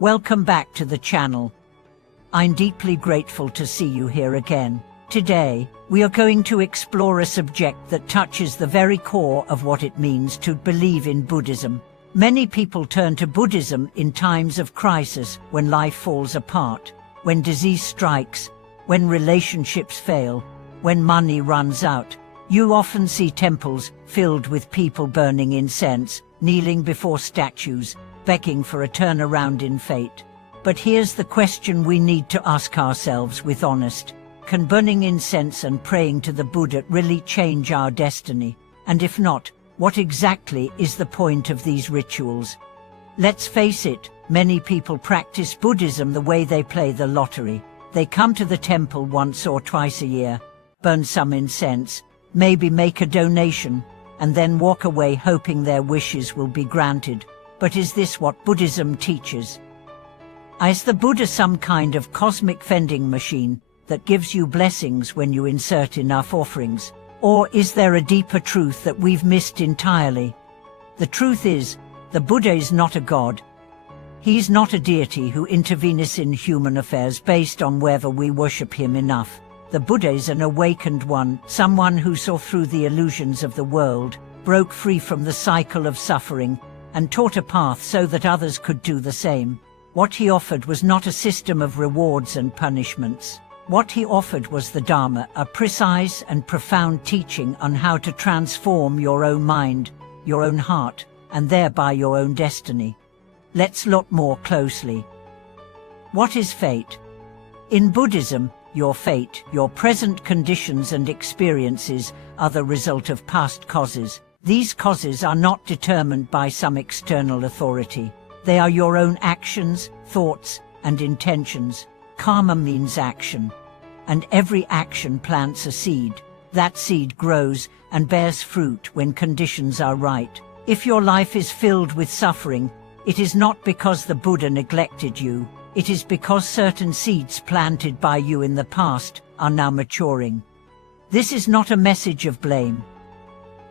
Welcome back to the channel. I'm deeply grateful to see you here again. Today, we are going to explore a subject that touches the very core of what it means to believe in Buddhism. Many people turn to Buddhism in times of crisis, when life falls apart, when disease strikes, when relationships fail, when money runs out. You often see temples filled with people burning incense, kneeling before statues, begging for a turnaround in fate. But here's the question we need to ask ourselves with honesty. Can burning incense and praying to the Buddha really change our destiny? And if not, what exactly is the point of these rituals? Let's face it, many people practice Buddhism the way they play the lottery. They come to the temple once or twice a year, burn some incense, maybe make a donation, and then walk away hoping their wishes will be granted. But is this what Buddhism teaches? Is the Buddha some kind of cosmic vending machine that gives you blessings when you insert enough offerings? Or is there a deeper truth that we've missed entirely? The truth is, the Buddha is not a god. He's not a deity who intervenes in human affairs based on whether we worship him enough. The Buddha is an awakened one, someone who saw through the illusions of the world, broke free from the cycle of suffering, and taught a path so that others could do the same. What he offered was not a system of rewards and punishments. What he offered was the Dharma, a precise and profound teaching on how to transform your own mind, your own heart, and thereby your own destiny. Let's look more closely. What is fate? In Buddhism, your fate, your present conditions and experiences, are the result of past causes. These causes are not determined by some external authority. They are your own actions, thoughts, and intentions. Karma means action. And every action plants a seed. That seed grows and bears fruit when conditions are right. If your life is filled with suffering, it is not because the Buddha neglected you. It is because certain seeds planted by you in the past are now maturing. This is not a message of blame.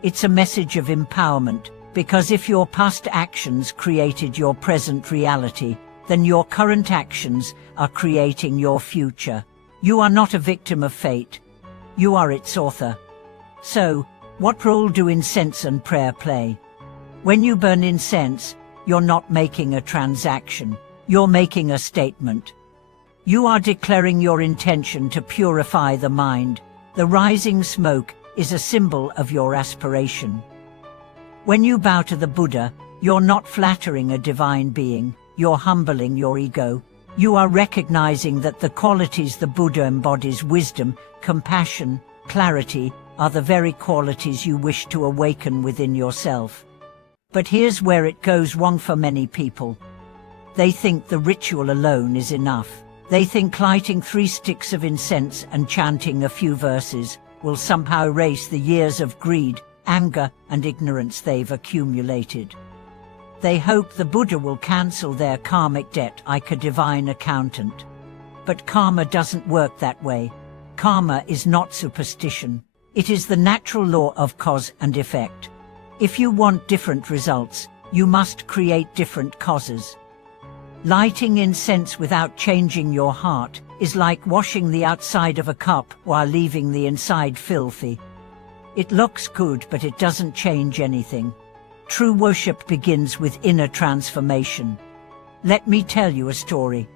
It's a message of empowerment, because if your past actions created your present reality, then your current actions are creating your future. You are not a victim of fate. You are its author. So, what role do incense and prayer play? When you burn incense, you're not making a transaction. You're making a statement. You are declaring your intention to purify the mind. The rising smoke is a symbol of your aspiration. When you bow to the Buddha, you're not flattering a divine being, you're humbling your ego. You are recognizing that the qualities the Buddha embodies, wisdom, compassion, clarity, are the very qualities you wish to awaken within yourself. But here's where it goes wrong for many people. They think the ritual alone is enough. They think lighting 3 sticks of incense and chanting a few verses will somehow erase the years of greed, anger, and ignorance they've accumulated. They hope the Buddha will cancel their karmic debt like a divine accountant. But karma doesn't work that way. Karma is not superstition. It is the natural law of cause and effect. If you want different results, you must create different causes. Lighting incense without changing your heart is like washing the outside of a cup while leaving the inside filthy. It looks good, but it doesn't change anything. True worship begins with inner transformation. Let me tell you a story.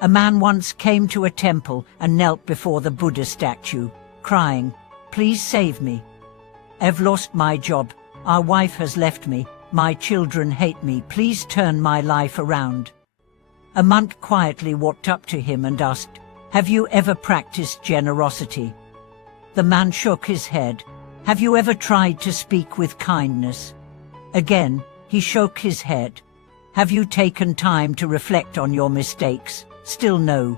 A man once came to a temple and knelt before the Buddha statue, crying, "Please save me. I've lost my job, our wife has left me, my children hate me, please turn my life around." A monk quietly walked up to him and asked, "Have you ever practiced generosity?" The man shook his head. "Have you ever tried to speak with kindness?" Again, he shook his head. "Have you taken time to reflect on your mistakes?" Still no.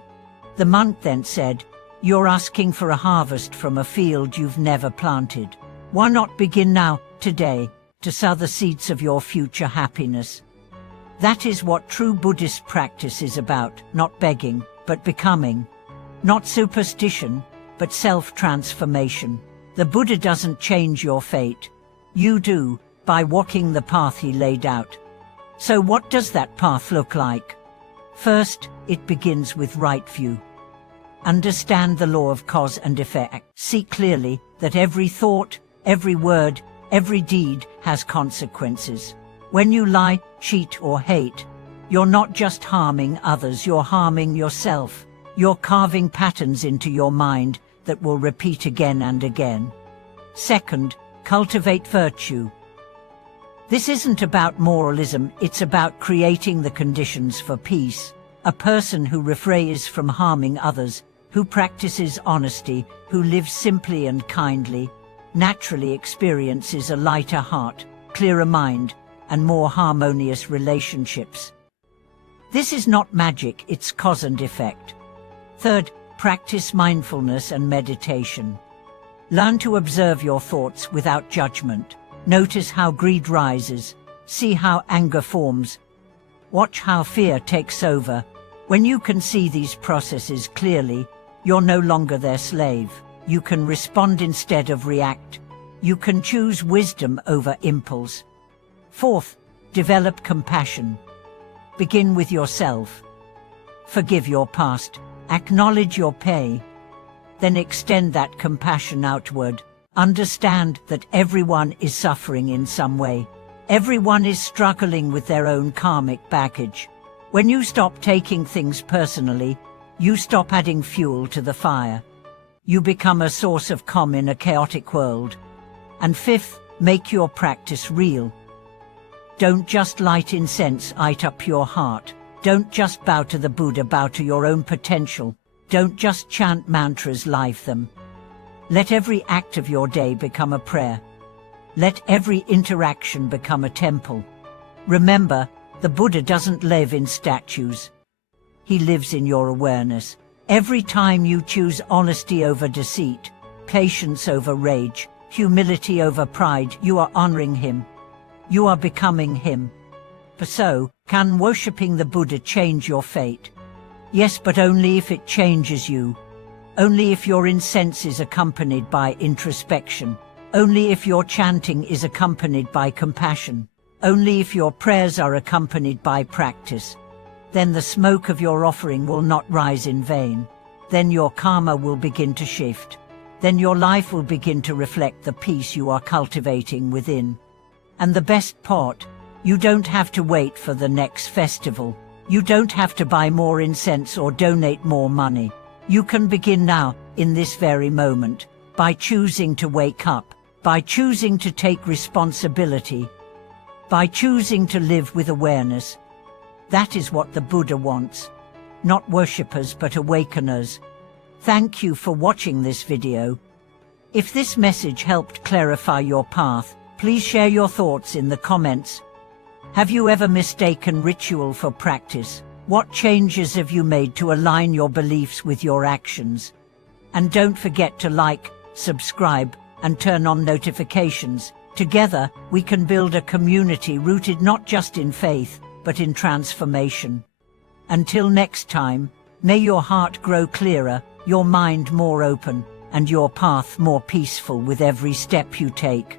The monk then said, "You're asking for a harvest from a field you've never planted. Why not begin now, today, to sow the seeds of your future happiness?" That is what true Buddhist practice is about, not begging, but becoming. Not superstition, but self-transformation. The Buddha doesn't change your fate. You do, by walking the path he laid out. So what does that path look like? First, it begins with right view. Understand the law of cause and effect. See clearly that every thought, every word, every deed has consequences. When you lie, cheat, or hate, you're not just harming others, you're harming yourself. You're carving patterns into your mind that will repeat again and again. Second, cultivate virtue. This isn't about moralism, it's about creating the conditions for peace. A person who refrains from harming others, who practices honesty, who lives simply and kindly, naturally experiences a lighter heart, clearer mind, and more harmonious relationships. This is not magic, it's cause and effect. Third, practice mindfulness and meditation. Learn to observe your thoughts without judgment. Notice how greed rises. See how anger forms. Watch how fear takes over. When you can see these processes clearly, you're no longer their slave. You can respond instead of react. You can choose wisdom over impulse. Fourth, develop compassion. Begin with yourself. Forgive your past. Acknowledge your pain. Then extend that compassion outward. Understand that everyone is suffering in some way. Everyone is struggling with their own karmic baggage. When you stop taking things personally, you stop adding fuel to the fire. You become a source of calm in a chaotic world. And fifth, make your practice real. Don't just light incense, light up your heart. Don't just bow to the Buddha, bow to your own potential. Don't just chant mantras, live them. Let every act of your day become a prayer. Let every interaction become a temple. Remember, the Buddha doesn't live in statues. He lives in your awareness. Every time you choose honesty over deceit, patience over rage, humility over pride, you are honoring him. You are becoming him. So, can worshipping the Buddha change your fate? Yes, but only if it changes you. Only if your incense is accompanied by introspection. Only if your chanting is accompanied by compassion. Only if your prayers are accompanied by practice. Then the smoke of your offering will not rise in vain. Then your karma will begin to shift. Then your life will begin to reflect the peace you are cultivating within. And the best part, you don't have to wait for the next festival. You don't have to buy more incense or donate more money. You can begin now, in this very moment, by choosing to wake up, by choosing to take responsibility, by choosing to live with awareness. That is what the Buddha wants. Not worshippers but awakeners. Thank you for watching this video. If this message helped clarify your path, please share your thoughts in the comments. Have you ever mistaken ritual for practice? What changes have you made to align your beliefs with your actions? And don't forget to like, subscribe, and turn on notifications. Together, we can build a community rooted not just in faith, but in transformation. Until next time, may your heart grow clearer, your mind more open, and your path more peaceful with every step you take.